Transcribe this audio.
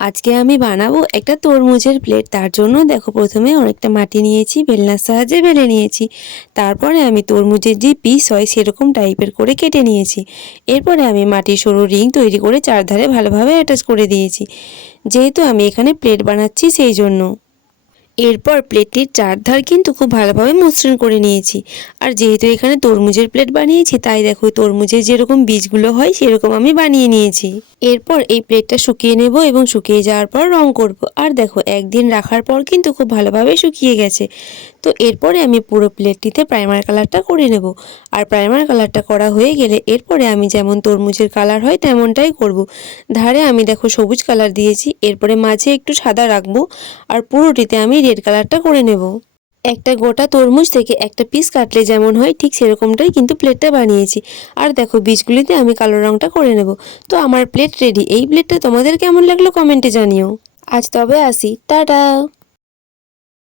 আজকে আমি বানাবো একটা তরমুজের প্লেট। তার জন্য দেখো প্রথমে অনেকটা মাটি নিয়েছি, বেলনার সাহায্যে বেলে নিয়েছি। তারপরে আমি তরমুজের যে পিস হয় সেরকম টাইপের করে কেটে নিয়েছি। এরপরে আমি মাটির সরু রিং তৈরি করে চারধারে ভালোভাবে অ্যাটাচ করে দিয়েছি, যেহেতু আমি এখানে প্লেট বানাচ্ছি সেই জন্য। এরপর প্লেটটির চারধার কিন্তু খুব ভালোভাবে মসৃণ করে নিয়েছি। আর যেহেতু এখানে তরমুজের প্লেট বানিয়েছি, তাই দেখো তরমুজের যেরকম বীজগুলো হয় সেরকম আমি বানিয়ে নিয়েছি। এরপর এই প্লেটটা শুকিয়ে নেব এবং শুকিয়ে যাওয়ার পর রং করব। আর দেখো একদিন রাখার পর কিন্তু খুব ভালোভাবে শুকিয়ে গেছে। তো এরপরে আমি পুরো প্লেটটিতে প্রাইমার কালারটা করে নেব। আর প্রাইমার কালারটা করা হয়ে গেলে এরপরে আমি যেমন তরমুজের কালার হয় তেমনটাই করব। ধারে আমি দেখো সবুজ কালার দিয়েছি, এরপরে মাঝে একটু সাদা রাখবো। আর পুরোটিতে আমি রেড কালারটা করে নেব। একটা গোটা তরমুজ থেকে একটা পিস কাটলে যেমন হয় ঠিক সেরকমটাই কিন্তু প্লেটটা বানিয়েছি। আর দেখো বীজগুলিতে আমি কালো রঙটা করে নেব। তো আমার প্লেট রেডি। এই প্লেটটা তোমাদের কেমন লাগলো কমেন্টে জানিও। আজ তবে আসি, টাটা।